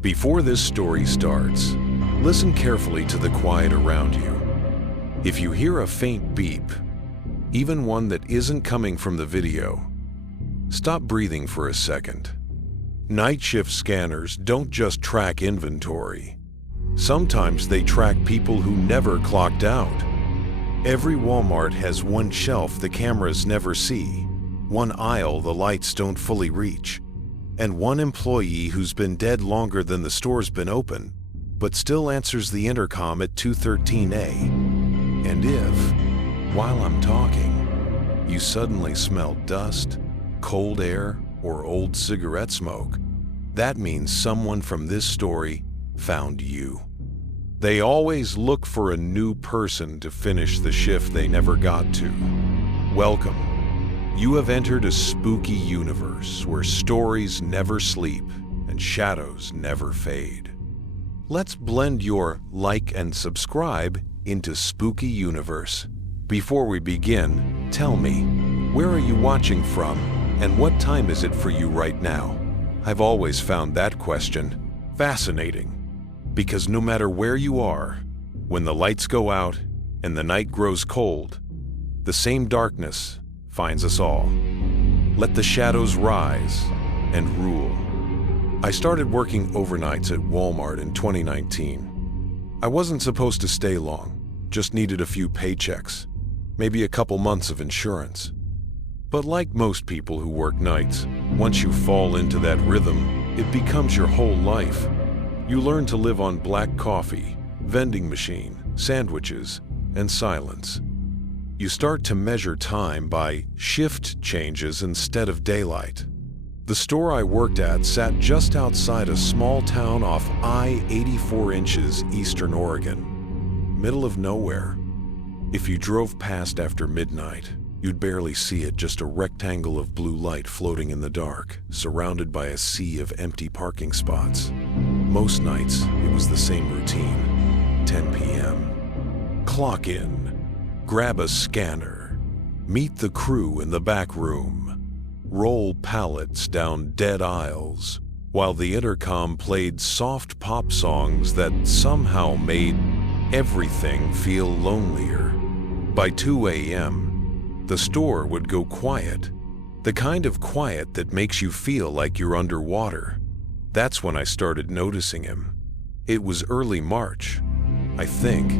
Before this story starts, listen carefully to the quiet around you. If you hear a faint beep, even one that isn't coming from the video, stop breathing for a second. Night shift scanners don't just track inventory. Sometimes they track people who never clocked out. Every Walmart has one shelf the cameras never see, one aisle the lights don't fully reach, and one employee who's been dead longer than the store's been open, but still answers the intercom at 2:13 And if, while I'm talking, you suddenly smell dust, cold air, or old cigarette smoke, that means someone from this story found you. They always look for a new person to finish the shift they never got to. Welcome. You have entered a spooky universe where stories never sleep and shadows never fade. Let's blend your like and subscribe into Spooky Universe. Before we begin, tell me, where are you watching from and what time is it for you right now? I've always found that question fascinating, because no matter where you are, when the lights go out and the night grows cold, the same darkness finds us all. Let the shadows rise and rule. I started working overnights at Walmart in 2019. I wasn't supposed to stay long, just needed a few paychecks, maybe a couple months of insurance. But like most people who work nights, once you fall into that rhythm, it becomes your whole life. You learn to live on black coffee, vending machine, sandwiches, and silence. You start to measure time by shift changes instead of daylight. The store I worked at sat just outside a small town off I-84 Eastern Oregon, middle of nowhere. If you drove past after midnight, you'd barely see it, just a rectangle of blue light floating in the dark, surrounded by a sea of empty parking spots. Most nights, it was the same routine. 10 p.m. Clock in. Grab a scanner. Meet the crew in the back room. Roll pallets down dead aisles, while the intercom played soft pop songs that somehow made everything feel lonelier. By 2 a.m., the store would go quiet. The kind of quiet that makes you feel like you're underwater. That's when I started noticing him. It was early March, I think.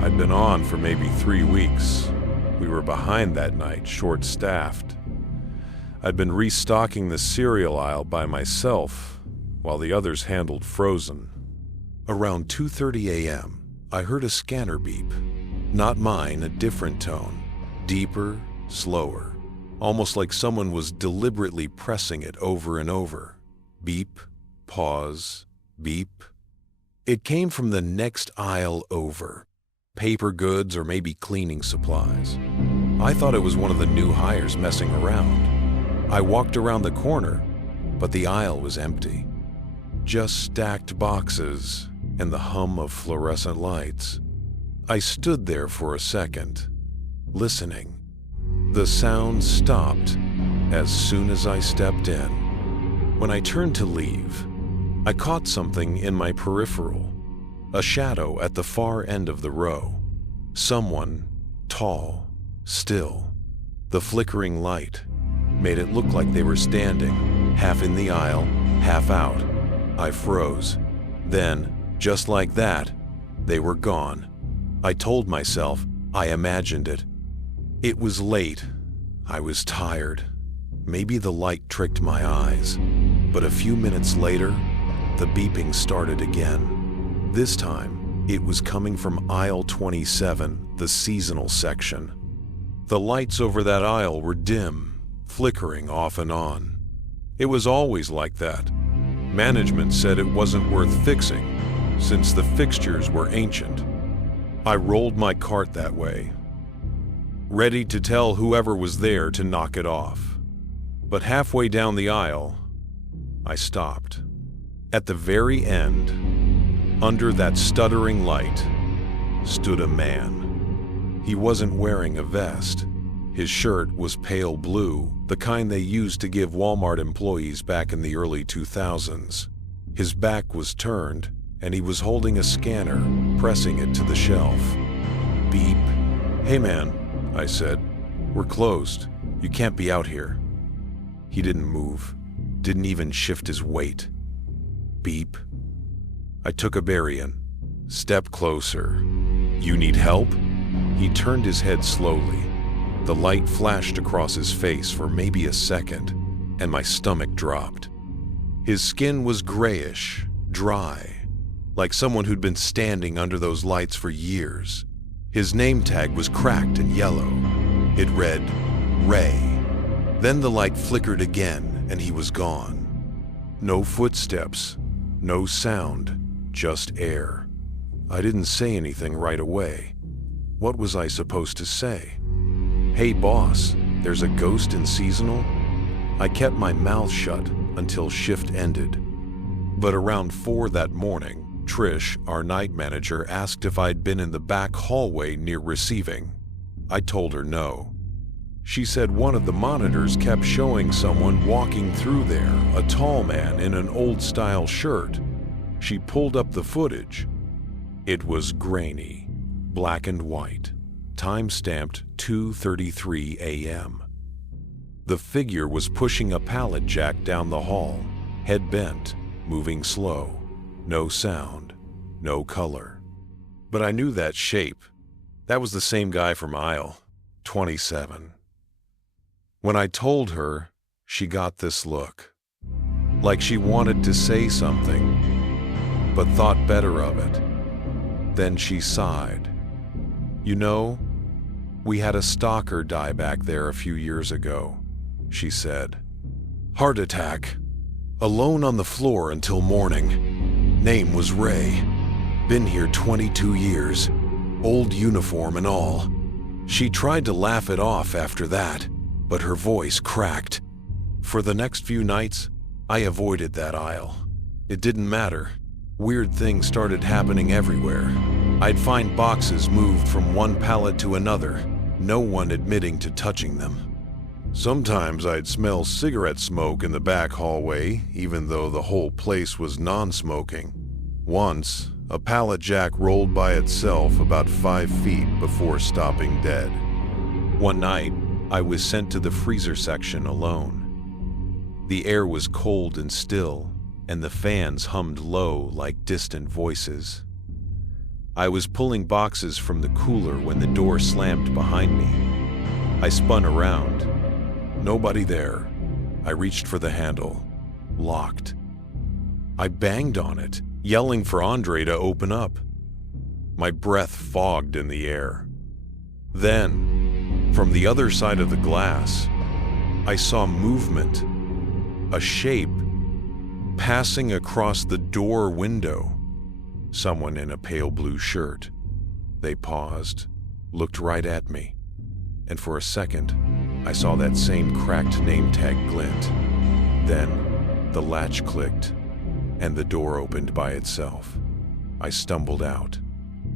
I'd been on for maybe 3 weeks. We were behind that night, short-staffed. I'd been restocking the cereal aisle by myself, while the others handled frozen. Around 2:30 a.m., I heard a scanner beep. Not mine, a different tone. Deeper, slower, almost like someone was deliberately pressing it over and over. Beep, pause, beep. It came from the next aisle over. Paper goods or maybe cleaning supplies. I thought it was one of the new hires messing around. I walked around the corner, but the aisle was empty. Just stacked boxes and the hum of fluorescent lights. I stood there for a second, listening. The sound stopped as soon as I stepped in. When I turned to leave, I caught something in my peripheral, a shadow at the far end of the row. Someone tall, still. The flickering light made it look like they were standing, half in the aisle, half out. I froze. Then, just like that, they were gone. I told myself I imagined it. It was late. I was tired. Maybe the light tricked my eyes. But a few minutes later, the beeping started again. This time, it was coming from aisle 27, the seasonal section. The lights over that aisle were dim, flickering off and on. It was always like that. Management said it wasn't worth fixing, since the fixtures were ancient. I rolled my cart that way, ready to tell whoever was there to knock it off. But halfway down the aisle, I stopped. At the very end, under that stuttering light, stood a man. He wasn't wearing a vest. His shirt was pale blue, the kind they used to give Walmart employees back in the early 2000s. His back was turned, and he was holding a scanner, pressing it to the shelf. Beep. "Hey man," I said. "We're closed. You can't be out here." He didn't move, didn't even shift his weight. Beep. I took a Barian. "Step closer. You need help?" He turned his head slowly. The light flashed across his face for maybe a second, and my stomach dropped. His skin was grayish, dry, like someone who'd been standing under those lights for years. His name tag was cracked and yellow. It read, Ray. Then the light flickered again, and he was gone. No footsteps, no sound, just air. I didn't say anything right away. What was I supposed to say? "Hey boss, there's a ghost in seasonal?" I kept my mouth shut until shift ended. But around 4 that morning, Trish, our night manager, asked if I'd been in the back hallway near receiving. I told her no. She said one of the monitors kept showing someone walking through there, a tall man in an old-style shirt. She pulled up the footage. It was grainy, black and white, time-stamped 2:33 a.m. The figure was pushing a pallet jack down the hall, head bent, moving slow. No sound, no color. But I knew that shape. That was the same guy from aisle 27. When I told her, she got this look. Like she wanted to say something, but thought better of it. Then she sighed. "You know, we had a stalker die back there a few years ago," she said. "Heart attack. Alone on the floor until morning. Name was Ray. Been here 22 years. Old uniform and all. She tried to laugh it off after that, but her voice cracked. For the next few nights, I avoided that aisle. It didn't matter. Weird things started happening everywhere. I'd find boxes moved from one pallet to another, no one admitting to touching them. Sometimes I'd smell cigarette smoke in the back hallway, even though the whole place was non-smoking. Once, a pallet jack rolled by itself about 5 feet before stopping dead. One night, I was sent to the freezer section alone. The air was cold and still, and the fans hummed low like distant voices. I was pulling boxes from the cooler when the door slammed behind me. I spun around. Nobody there. I reached for the handle. Locked. I banged on it, yelling for Andre to open up. My breath fogged in the air. Then, from the other side of the glass, I saw movement, a shape, passing across the door window. Someone in a pale blue shirt. They paused, looked right at me, and for a second, I saw that same cracked name tag glint. Then, the latch clicked, and the door opened by itself. I stumbled out,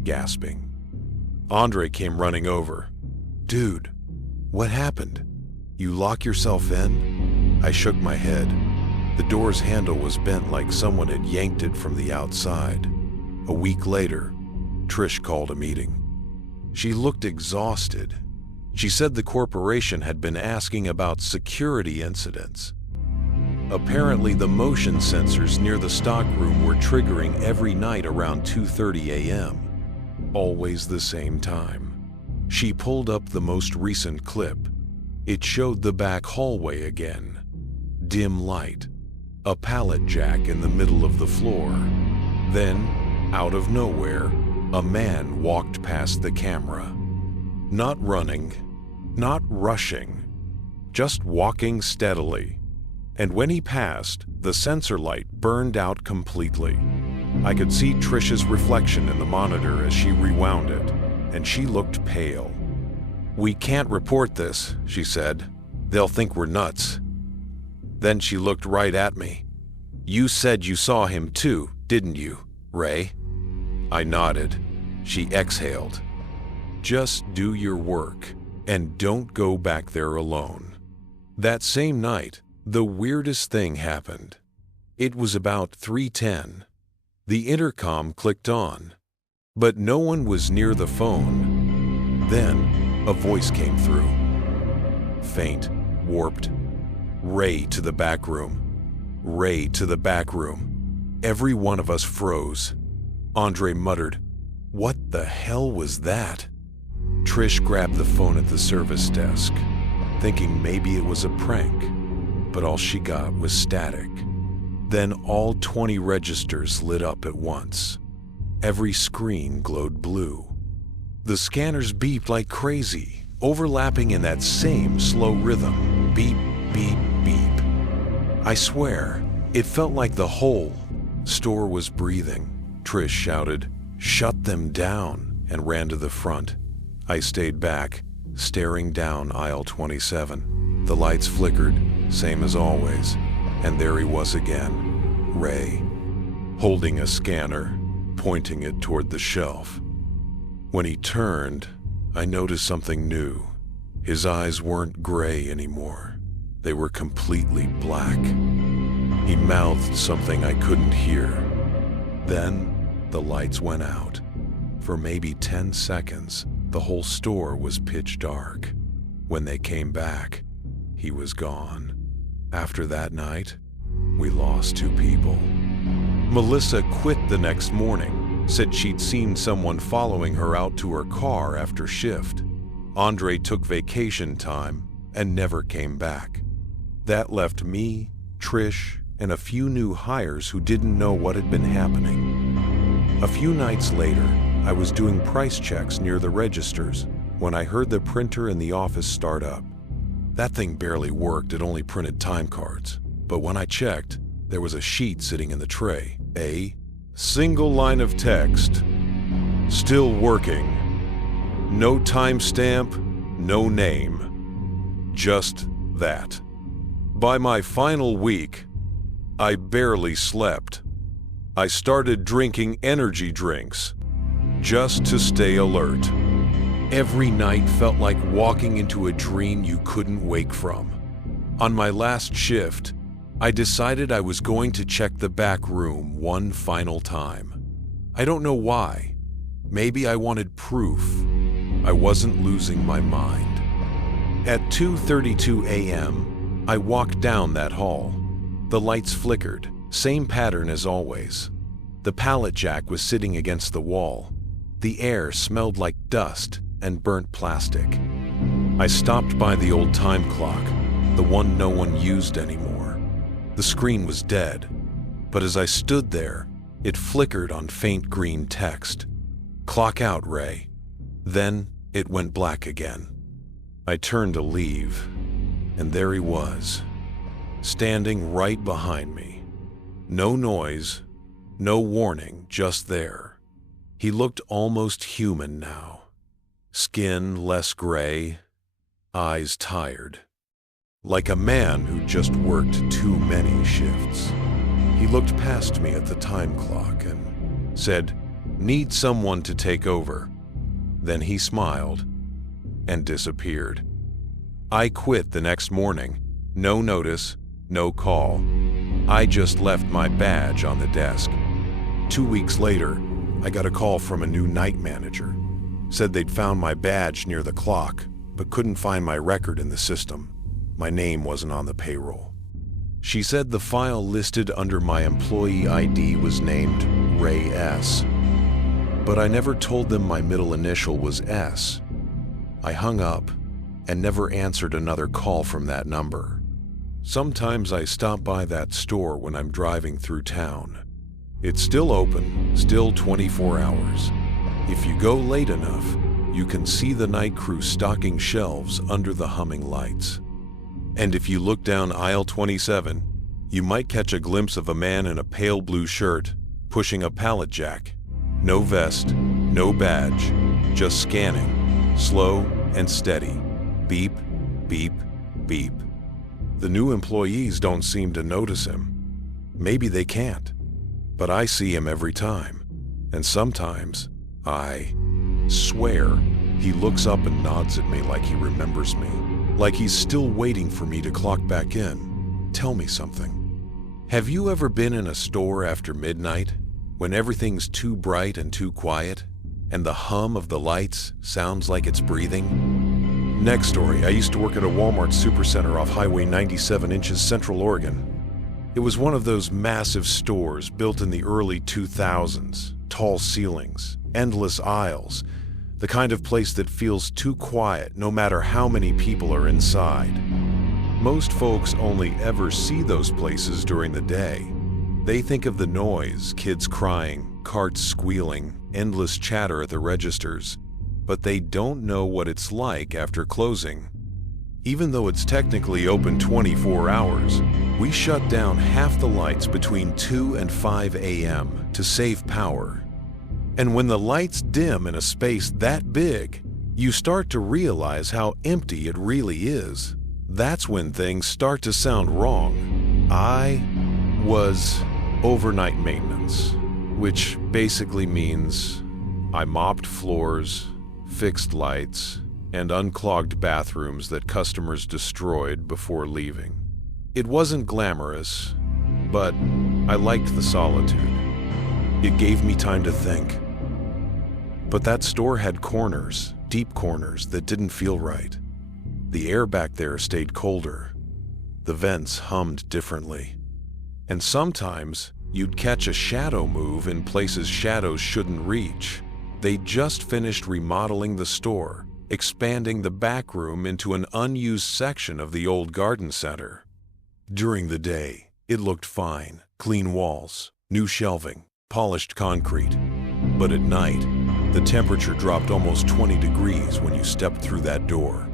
gasping. Andre came running over. "Dude, what happened? You lock yourself in?" I shook my head. The door's handle was bent like someone had yanked it from the outside. A week later, Trish called a meeting. She looked exhausted. She said the corporation had been asking about security incidents. Apparently, the motion sensors near the stockroom were triggering every night around 2:30 a.m. Always the same time. She pulled up the most recent clip. It showed the back hallway again. Dim light. A pallet jack in the middle of the floor. Then, out of nowhere, a man walked past the camera. Not running, not rushing, just walking steadily. And when he passed, the sensor light burned out completely. I could see Trish's reflection in the monitor as she rewound it, and she looked pale. "We can't report this," she said. "They'll think we're nuts." Then she looked right at me. "You said you saw him too, didn't you, Ray?" I nodded. She exhaled. "Just do your work, and don't go back there alone." That same night, the weirdest thing happened. It was about 3:10. The intercom clicked on, but no one was near the phone. Then a voice came through. Faint, warped. Ray to the back room. Ray to the back room. Every one of us froze. Andre muttered, "What the hell was that?" Trish grabbed the phone at the service desk, thinking maybe it was a prank, but all she got was static. Then all 20 registers lit up at once. Every screen glowed blue. The scanners beeped like crazy, overlapping in that same slow rhythm. Beep, beep, beep. I swear, it felt like the whole store was breathing. Trish shouted, "Shut them down," and ran to the front. I stayed back, staring down aisle 27. The lights flickered, same as always, and there he was again, Ray, holding a scanner, pointing it toward the shelf. When he turned, I noticed something new. His eyes weren't gray anymore. They were completely black. He mouthed something I couldn't hear. Then the lights went out. For maybe 10 seconds, the whole store was pitch dark. When they came back, he was gone. After that night, we lost 2 people. Melissa quit the next morning, said she'd seen someone following her out to her car after shift. Andre took vacation time and never came back. That left me, Trish, and a few new hires who didn't know what had been happening. A few nights later, I was doing price checks near the registers when I heard the printer in the office start up. That thing barely worked, it only printed time cards. But when I checked, there was a sheet sitting in the tray. A single line of text. Still working. No timestamp, no name. Just that. By my final week, I barely slept. I started drinking energy drinks just to stay alert. Every night felt like walking into a dream you couldn't wake from. On my last shift, I decided I was going to check the back room one final time. I don't know why. Maybe I wanted proof I wasn't losing my mind. At 2:32 a.m., I walked down that hall. The lights flickered, same pattern as always. The pallet jack was sitting against the wall. The air smelled like dust and burnt plastic. I stopped by the old time clock, the one no one used anymore. The screen was dead, but as I stood there, it flickered on faint green text. "Clock out, Ray." Then it went black again. I turned to leave, and there he was, standing right behind me. No noise, no warning, just there. He looked almost human now. Skin less gray, eyes tired. Like a man who just worked too many shifts. He looked past me at the time clock and said, "Need someone to take over." Then he smiled and disappeared. I quit the next morning. No notice, no call. I just left my badge on the desk. 2 weeks later, I got a call from a new night manager. Said they'd found my badge near the clock, but couldn't find my record in the system. My name wasn't on the payroll. She said the file listed under my employee ID was named Ray S. But I never told them my middle initial was S. I hung up and never answered another call from that number. Sometimes I stop by that store when I'm driving through town. It's still open, still 24 hours. If you go late enough, you can see the night crew stocking shelves under the humming lights. And if you look down aisle 27, you might catch a glimpse of a man in a pale blue shirt pushing a pallet jack. No vest, no badge, just scanning, slow and steady. Beep, beep, beep. The new employees don't seem to notice him. Maybe they can't, but I see him every time. And sometimes, I swear, he looks up and nods at me like he remembers me, like he's still waiting for me to clock back in. Tell me something. Have you ever been in a store after midnight when everything's too bright and too quiet, and the hum of the lights sounds like it's breathing? Next story, I used to work at a Walmart supercenter off Highway 97 in Central Oregon. It was one of those massive stores built in the early 2000s, tall ceilings, endless aisles, the kind of place that feels too quiet no matter how many people are inside. Most folks only ever see those places during the day. They think of the noise, kids crying, carts squealing, endless chatter at the registers, but they don't know what it's like after closing. Even though it's technically open 24 hours, we shut down half the lights between 2 and 5 a.m. to save power. And when the lights dim in a space that big, you start to realize how empty it really is. That's when things start to sound wrong. I was overnight maintenance, which basically means I mopped floors, fixed lights, and unclogged bathrooms that customers destroyed before leaving. It wasn't glamorous, but I liked the solitude. It gave me time to think. But that store had corners, deep corners, that didn't feel right. The air back there stayed colder. The vents hummed differently. And sometimes you'd catch a shadow move in places shadows shouldn't reach. They'd just finished remodeling the store, expanding the back room into an unused section of the old garden center. During the day, it looked fine. Clean walls, new shelving, polished concrete. But at night, the temperature dropped almost 20 degrees when you stepped through that door.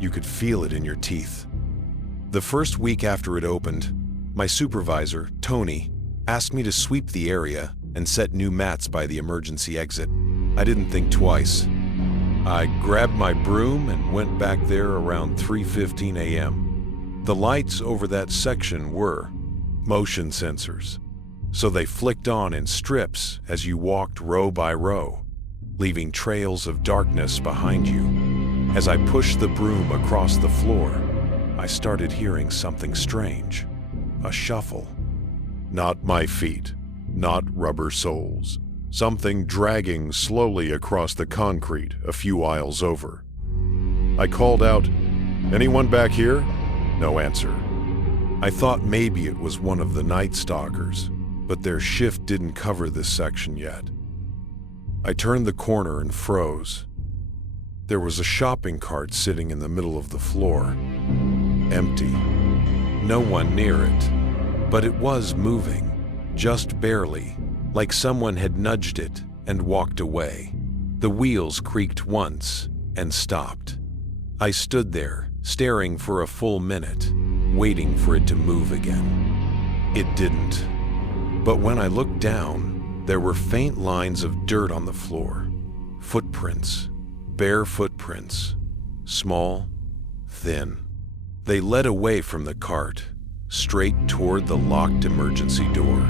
You could feel it in your teeth. The first week after it opened, my supervisor, Tony, asked me to sweep the area and set new mats by the emergency exit. I didn't think twice. I grabbed my broom and went back there around 3:15 a.m. The lights over that section were motion sensors, so they flicked on in strips as you walked row by row, leaving trails of darkness behind you. As I pushed the broom across the floor, I started hearing something strange. A shuffle. Not my feet, not rubber soles. Something dragging slowly across the concrete a few aisles over. I called out, "Anyone back here?" No answer. I thought maybe it was one of the night stalkers, but their shift didn't cover this section yet. I turned the corner and froze. There was a shopping cart sitting in the middle of the floor. Empty. No one near it. But it was moving, just barely, like someone had nudged it and walked away. The wheels creaked once and stopped. I stood there, staring for a full minute, waiting for it to move again. It didn't. But when I looked down, there were faint lines of dirt on the floor. Footprints. Bare footprints. Small, thin. They led away from the cart, straight toward the locked emergency door.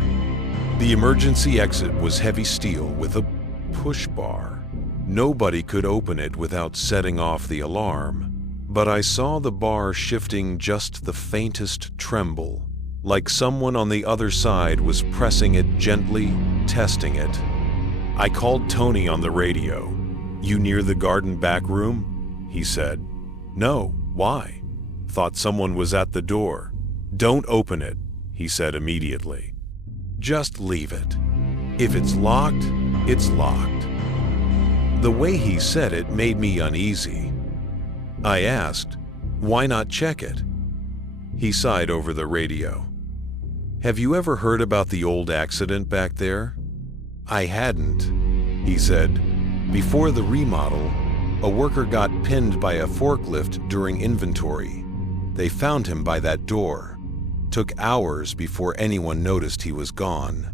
The emergency exit was heavy steel with a push bar. Nobody could open it without setting off the alarm, but I saw the bar shifting just the faintest tremble, like someone on the other side was pressing it gently, testing it. I called Tony on the radio. "You near the garden back room?" he said. "No, why?" "Thought someone was at the door." "Don't open it," he said immediately. "Just leave it. If it's locked, it's locked." The way he said it made me uneasy. I asked, "Why not check it?" He sighed over the radio. "Have you ever heard about the old accident back there?" I hadn't. He said, "Before the remodel, a worker got pinned by a forklift during inventory. They found him by that door. Took hours before anyone noticed he was gone."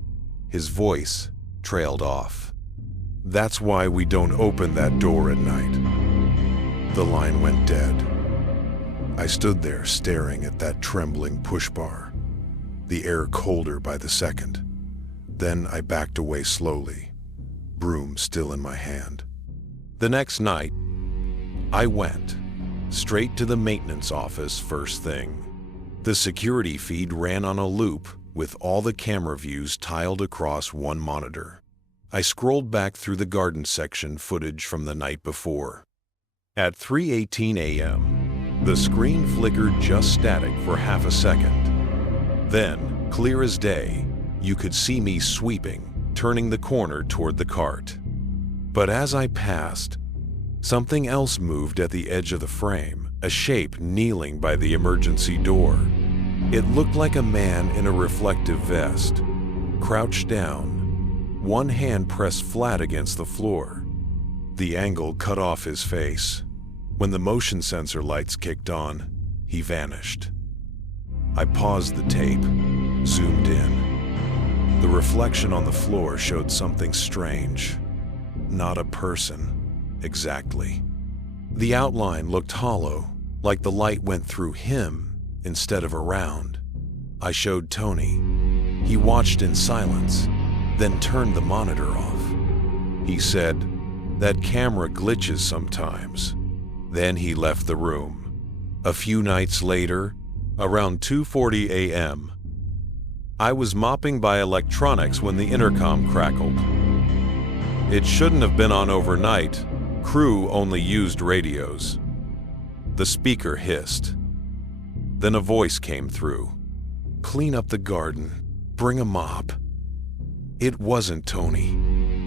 His voice trailed off. "That's why we don't open that door at night." The line went dead. I stood there staring at that trembling push bar, the air colder by the second. Then I backed away slowly, broom still in my hand. The next night, I went straight to the maintenance office first thing. The security feed ran on a loop, with all the camera views tiled across one monitor. I scrolled back through the garden section footage from the night before. At 3:18 a.m., the screen flickered just static for half a second. Then, clear as day, you could see me sweeping, turning the corner toward the cart. But as I passed, something else moved at the edge of the frame, a shape kneeling by the emergency door. It looked like a man in a reflective vest, crouched down, one hand pressed flat against the floor. The angle cut off his face. When the motion sensor lights kicked on, he vanished. I paused the tape, zoomed in. The reflection on the floor showed something strange. Not a person, exactly. The outline looked hollow, like the light went through him instead of around. I showed Tony. He watched in silence, then turned the monitor off. He said, "That camera glitches sometimes." Then he left the room. A few nights later, around 2:40 a.m., I was mopping by electronics when the intercom crackled. It shouldn't have been on overnight. Crew only used radios. The speaker hissed. Then a voice came through. "Clean up the garden. Bring a mop." It wasn't Tony.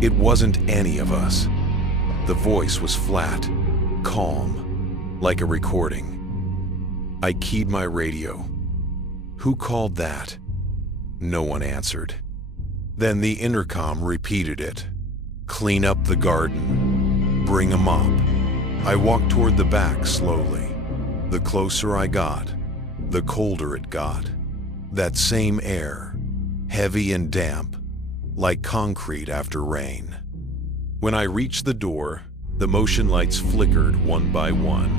It wasn't any of us. The voice was flat, calm, like a recording. I keyed my radio. "Who called that?" No one answered. Then the intercom repeated it. "Clean up the garden. Bring a mop." I walked toward the back slowly. The closer I got, the colder it got. That same air, heavy and damp, like concrete after rain. When I reached the door, the motion lights flickered one by one.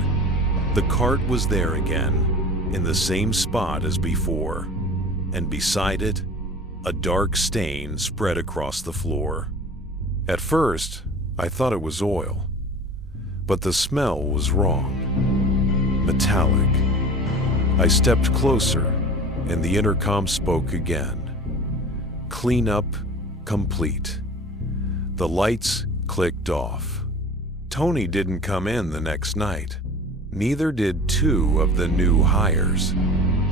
The cart was there again, in the same spot as before, and beside it, a dark stain spread across the floor. At first, I thought it was oil, but the smell was wrong. Metallic. I stepped closer, and the intercom spoke again. "Cleanup complete." The lights clicked off. Tony didn't come in the next night. Neither did two of the new hires.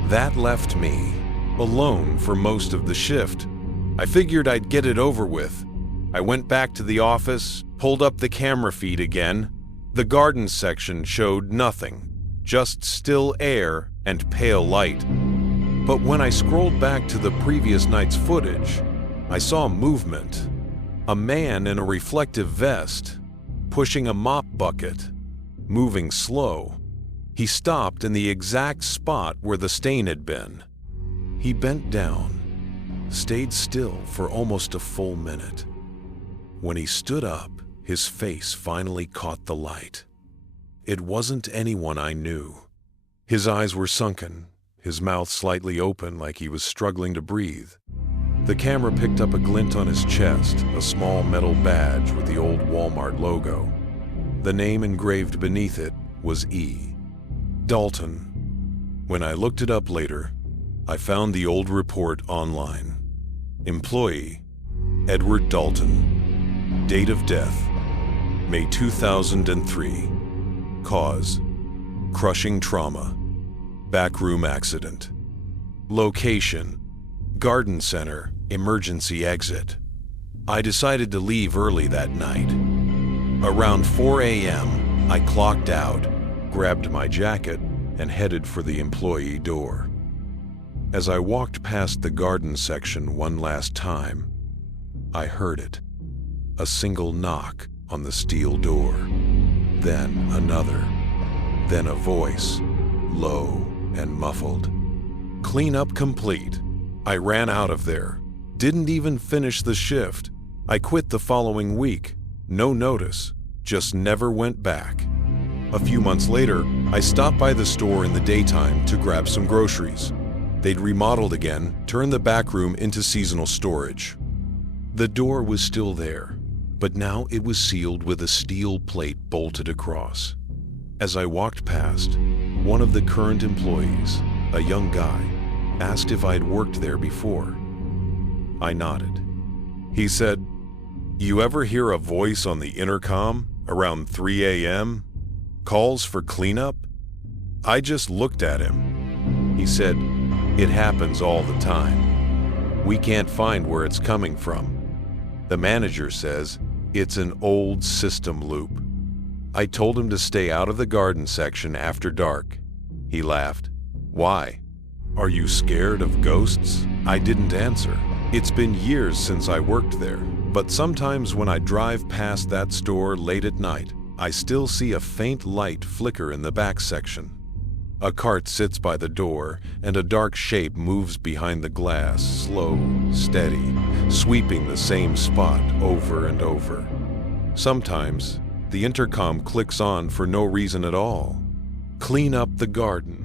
That left me alone for most of the shift. I figured I'd get it over with. I went back to the office, pulled up the camera feed again. The garden section showed nothing, just still air and pale light. But when I scrolled back to the previous night's footage, I saw movement. A man in a reflective vest, pushing a mop bucket, moving slow. He stopped in the exact spot where the stain had been. He bent down, stayed still for almost a full minute. When he stood up, his face finally caught the light. It wasn't anyone I knew. His eyes were sunken, his mouth slightly open like he was struggling to breathe. The camera picked up a glint on his chest, a small metal badge with the old Walmart logo. The name engraved beneath it was E. Dalton. When I looked it up later, I found the old report online. Employee, Edward Dalton. Date of death, May 2003. Cause, crushing trauma. Backroom accident. Location, garden center, emergency exit. I decided to leave early that night. Around 4 a.m., I clocked out, grabbed my jacket, and headed for the employee door. As I walked past the garden section one last time, I heard it. A single knock on the steel door. Then another. Then a voice, low and muffled. "Cleanup complete." I ran out of there. Didn't even finish the shift. I quit the following week. No notice. Just never went back. A few months later, I stopped by the store in the daytime to grab some groceries. They'd remodeled again, turned the back room into seasonal storage. The door was still there, but now it was sealed with a steel plate bolted across. As I walked past, one of the current employees, a young guy, asked if I'd worked there before. I nodded. He said, "You ever hear a voice on the intercom around 3 a.m.? Calls for cleanup?" I just looked at him. He said, "It happens all the time. We can't find where it's coming from. The manager says it's an old system loop." I told him to stay out of the garden section after dark. He laughed. "Why? Are you scared of ghosts?" I didn't answer. It's been years since I worked there, but sometimes when I drive past that store late at night, I still see a faint light flicker in the back section. A cart sits by the door, and a dark shape moves behind the glass, slow, steady, sweeping the same spot over and over. Sometimes, the intercom clicks on for no reason at all. "Clean up the garden."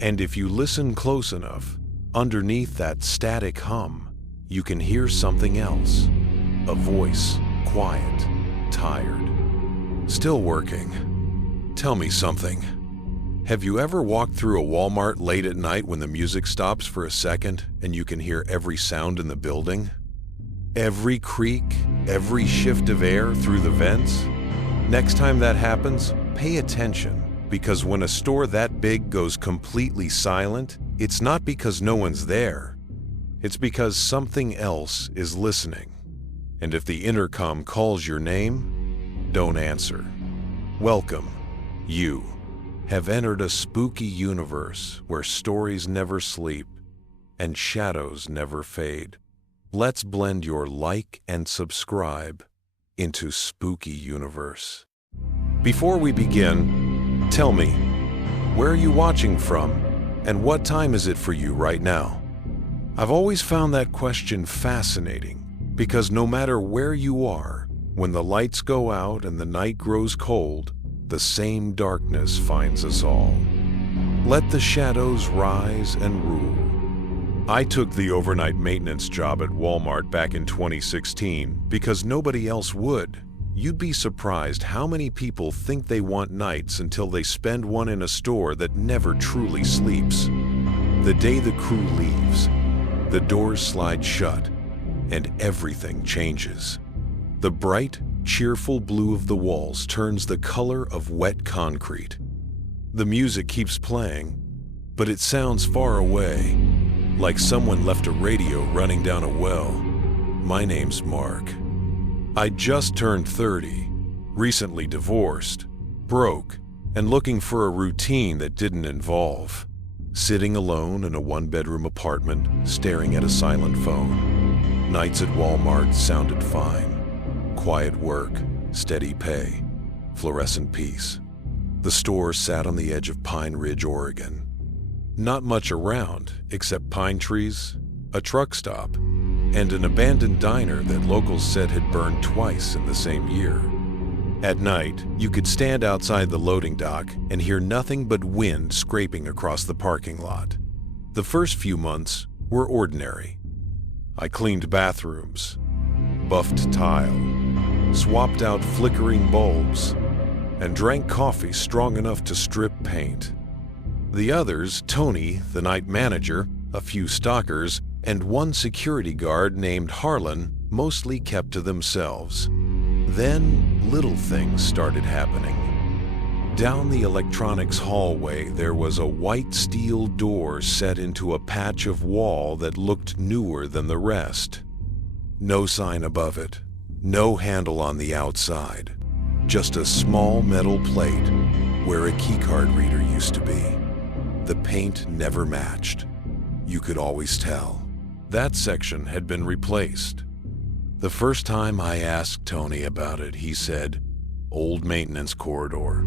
And if you listen close enough, underneath that static hum, you can hear something else. A voice, quiet, tired. "Still working. Tell me something. Have you ever walked through a Walmart late at night when the music stops for a second and you can hear every sound in the building? Every creak, every shift of air through the vents? Next time that happens, pay attention, because when a store that big goes completely silent, it's not because no one's there. It's because something else is listening. And if the intercom calls your name, don't answer. Welcome. You have entered a spooky universe where stories never sleep and shadows never fade. Let's blend your like and subscribe into Spooky Universe. Before we begin, tell me, where are you watching from and what time is it for you right now? I've always found that question fascinating because no matter where you are, when the lights go out and the night grows cold, the same darkness finds us all. Let the shadows rise and rule. I took the overnight maintenance job at Walmart back in 2016 because nobody else would. You'd be surprised how many people think they want nights until they spend one in a store that never truly sleeps. The day the crew leaves, the doors slide shut, and everything changes. The bright, cheerful blue of the walls turns the color of wet concrete. The music keeps playing, but it sounds far away, like someone left a radio running down a well. My name's Mark. I just turned 30, recently divorced, broke, and looking for a routine that didn't involve sitting alone in a one-bedroom apartment, staring at a silent phone. Nights at Walmart sounded fine. Quiet work, steady pay, fluorescent peace. The store sat on the edge of Pine Ridge, Oregon. Not much around except pine trees, a truck stop, and an abandoned diner that locals said had burned twice in the same year. At night, you could stand outside the loading dock and hear nothing but wind scraping across the parking lot. The first few months were ordinary. I cleaned bathrooms, buffed tile, swapped out flickering bulbs, and drank coffee strong enough to strip paint. The others, Tony, the night manager, a few stalkers, and one security guard named Harlan, mostly kept to themselves. Then, little things started happening. Down the electronics hallway, there was a white steel door set into a patch of wall that looked newer than the rest. No sign above it, no handle on the outside, just a small metal plate where a keycard reader used to be. The paint never matched. You could always tell. That section had been replaced. The first time I asked Tony about it, he said, "Old maintenance corridor.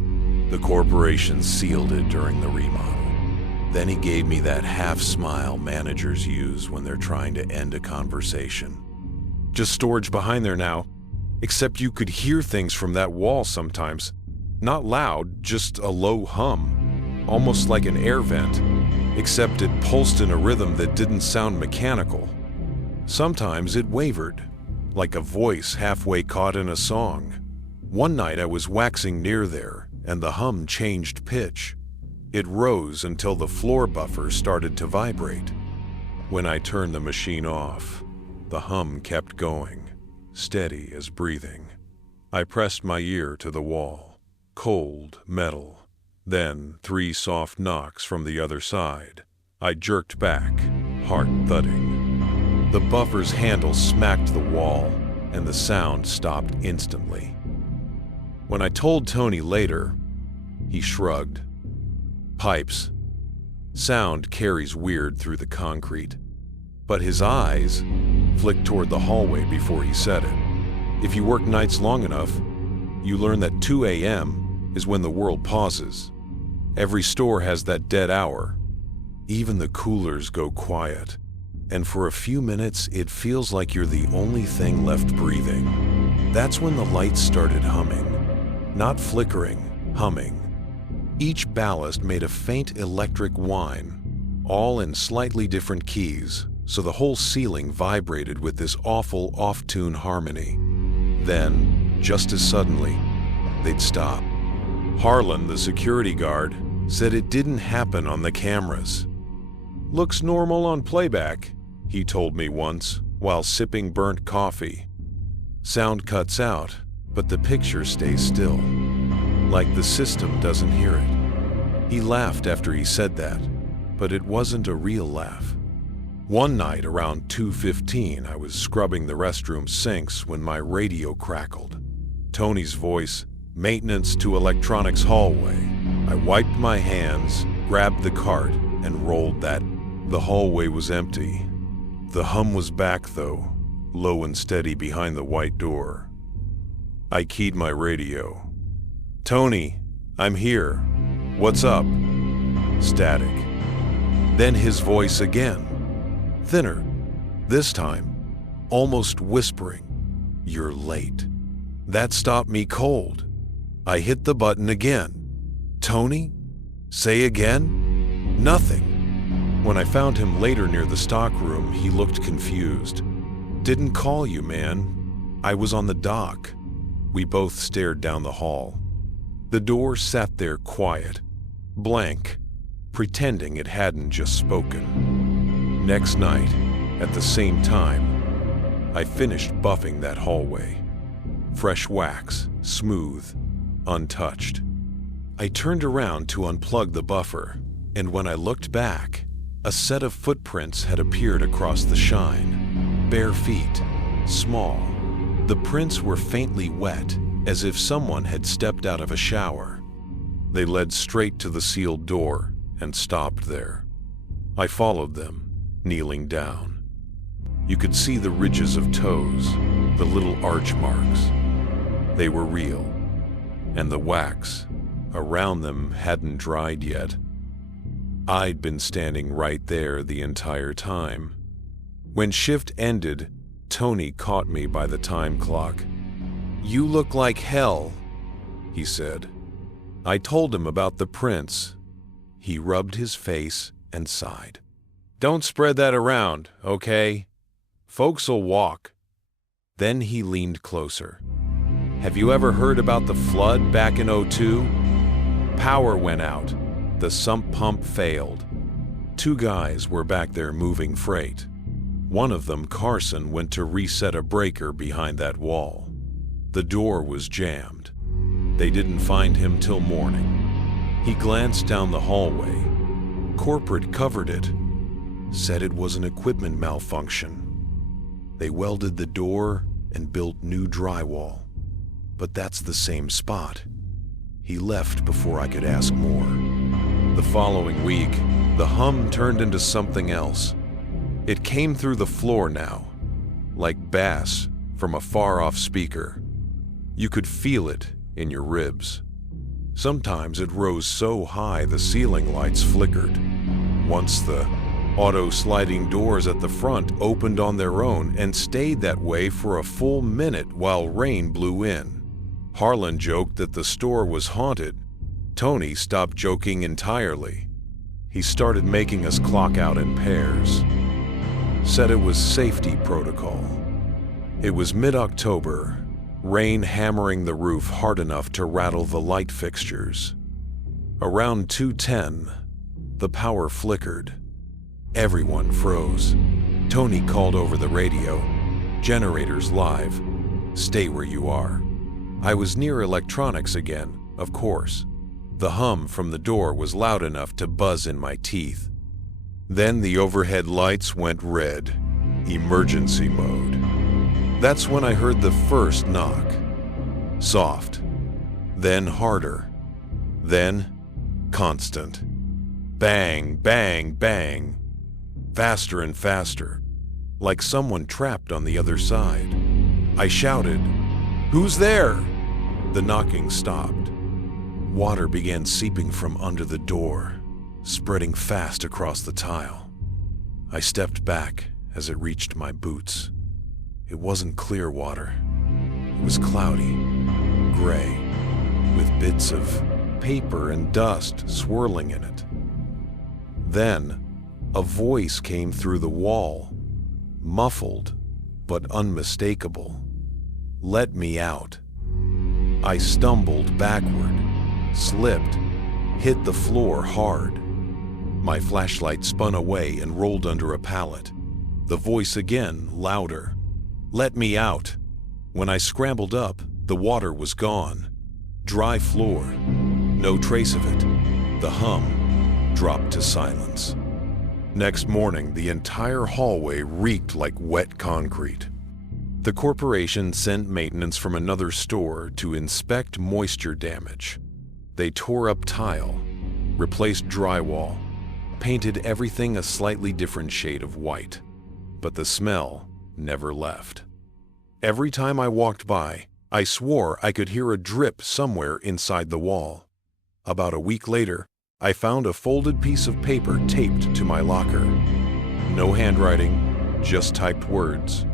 The corporation sealed it during the remodel." Then he gave me that half-smile managers use when they're trying to end a conversation. "Just storage behind there now, except you could hear things from that wall sometimes. Not loud, just a low hum, almost like an air vent, except it pulsed in a rhythm that didn't sound mechanical. Sometimes it wavered, like a voice halfway caught in a song. One night I was waxing near there, and the hum changed pitch. It rose until the floor buffer started to vibrate. When I turned the machine off, the hum kept going, steady as breathing. I pressed my ear to the wall. Cold metal. Then 3 soft knocks from the other side. I jerked back, heart thudding. The buffer's handle smacked the wall, and the sound stopped instantly. When I told Tony later, he shrugged. Pipes. Sound carries weird through the concrete. But his eyes flicked toward the hallway before he said it. If you work nights long enough, you learn that 2 a.m. is when the world pauses. Every store has that dead hour. Even the coolers go quiet. And for a few minutes, it feels like you're the only thing left breathing. That's when the lights started humming. Not flickering, humming. Each ballast made a faint electric whine, all in slightly different keys, so the whole ceiling vibrated with this awful off-tune harmony. Then, just as suddenly, they'd stop. Harlan, the security guard, said it didn't happen on the cameras. "Looks normal on playback," he told me once, while sipping burnt coffee. Sound cuts out, but the picture stays still, like the system doesn't hear it. He laughed after he said that, but it wasn't a real laugh. One night around 2:15, I was scrubbing the restroom sinks when my radio crackled. Tony's voice, "Maintenance to electronics hallway." I wiped my hands, grabbed the cart, and rolled that. The hallway was empty. The hum was back though, low and steady behind the white door. I keyed my radio. "Tony, I'm here. What's up?" Static. Then his voice again. Thinner. This time, almost whispering. "You're late." That stopped me cold. I hit the button again. "Tony? Say again?" Nothing. When I found him later near the stockroom, he looked confused. "Didn't call you, man. I was on the dock." We both stared down the hall. The door sat there quiet, blank, pretending it hadn't just spoken. Next night, at the same time, I finished buffing that hallway. Fresh wax, smooth, untouched. I turned around to unplug the buffer, and when I looked back, a set of footprints had appeared across the shine. Bare feet, small. The prints were faintly wet, as if someone had stepped out of a shower. They led straight to the sealed door and stopped there. I followed them, kneeling down. You could see the ridges of toes, the little arch marks. They were real, and the wax around them hadn't dried yet. I'd been standing right there the entire time. When shift ended, Tony caught me by the time clock. "You look like hell," he said. I told him about the prints. He rubbed his face and sighed. "Don't spread that around, okay? Folks'll walk." Then he leaned closer. "Have you ever heard about the flood back in '02? Power went out. The sump pump failed. 2 guys were back there moving freight. One of them, Carson, went to reset a breaker behind that wall. The door was jammed. They didn't find him till morning." He glanced down the hallway. Corporate covered it. Said it was an equipment malfunction. They welded the door and built new drywall. But that's the same spot. He left before I could ask more. The following week, the hum turned into something else. It came through the floor now, like bass from a far-off speaker. You could feel it in your ribs. Sometimes it rose so high the ceiling lights flickered. Once the auto-sliding doors at the front opened on their own and stayed that way for a full minute while rain blew in. Harlan joked that the store was haunted. Tony stopped joking entirely. He started making us clock out in pairs. Said it was safety protocol. It was mid-October, rain hammering the roof hard enough to rattle the light fixtures. Around 2:10, the power flickered. Everyone froze. Tony called over the radio. "Generators live. Stay where you are." I was near electronics again, of course. The hum from the door was loud enough to buzz in my teeth. Then the overhead lights went red. Emergency mode. That's when I heard the first knock. Soft. Then harder. Then constant. Bang, bang, bang. Faster and faster. Like someone trapped on the other side. I shouted, "Who's there?" The knocking stopped. Water began seeping from under the door, spreading fast across the tile. I stepped back as it reached my boots. It wasn't clear water. It was cloudy, gray, with bits of paper and dust swirling in it. Then, a voice came through the wall, muffled but unmistakable. "Let me out." I stumbled backward, slipped, hit the floor hard. My flashlight spun away and rolled under a pallet. The voice again, louder. "Let me out." When I scrambled up, the water was gone. Dry floor, no trace of it. The hum dropped to silence. Next morning, the entire hallway reeked like wet concrete. The corporation sent maintenance from another store to inspect moisture damage. They tore up tile, replaced drywall, painted everything a slightly different shade of white. But the smell never left. Every time I walked by, I swore I could hear a drip somewhere inside the wall. About a week later, I found a folded piece of paper taped to my locker. No handwriting, just typed words.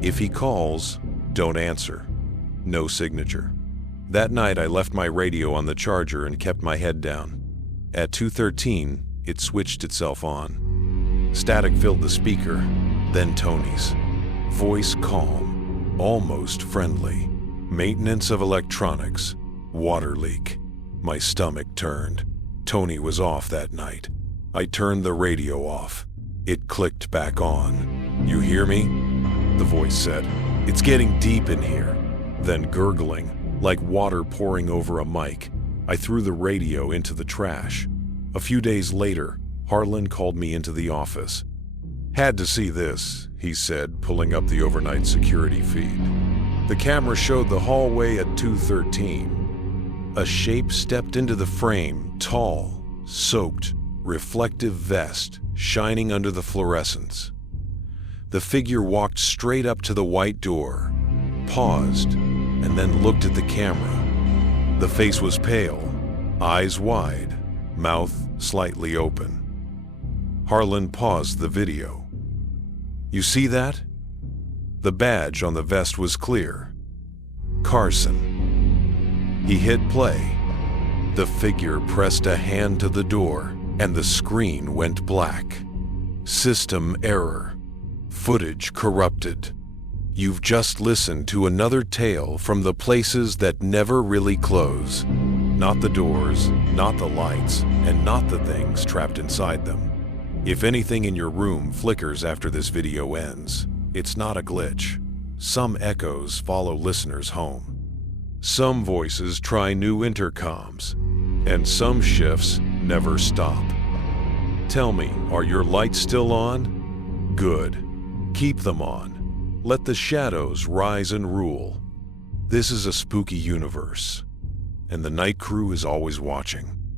"If he calls, don't answer." No signature. That night I left my radio on the charger and kept my head down. At 2:13, it switched itself on. Static filled the speaker, then Tony's. Voice calm, almost friendly. "Maintenance of electronics. Water leak." My stomach turned. Tony was off that night. I turned the radio off. It clicked back on. "You hear me?" the voice said. "It's getting deep in here." Then gurgling, like water pouring over a mic, I threw the radio into the trash. A few days later, Harlan called me into the office. "Had to see this," he said, pulling up the overnight security feed. The camera showed the hallway at 2:13. A shape stepped into the frame, tall, soaked, reflective vest shining under the fluorescence. The figure walked straight up to the white door, paused, and then looked at the camera. The face was pale, eyes wide, mouth slightly open. Harlan paused the video. "You see that?" The badge on the vest was clear. Carson. He hit play. The figure pressed a hand to the door, and the screen went black. System error. Footage corrupted. You've just listened to another tale from the places that never really close. Not the doors, not the lights, and not the things trapped inside them. If anything in your room flickers after this video ends, it's not a glitch. Some echoes follow listeners home. Some voices try new intercoms, and some shifts never stop. Tell me, are your lights still on? Good. Keep them on. Let the shadows rise and rule. This is a spooky universe, and the night crew is always watching.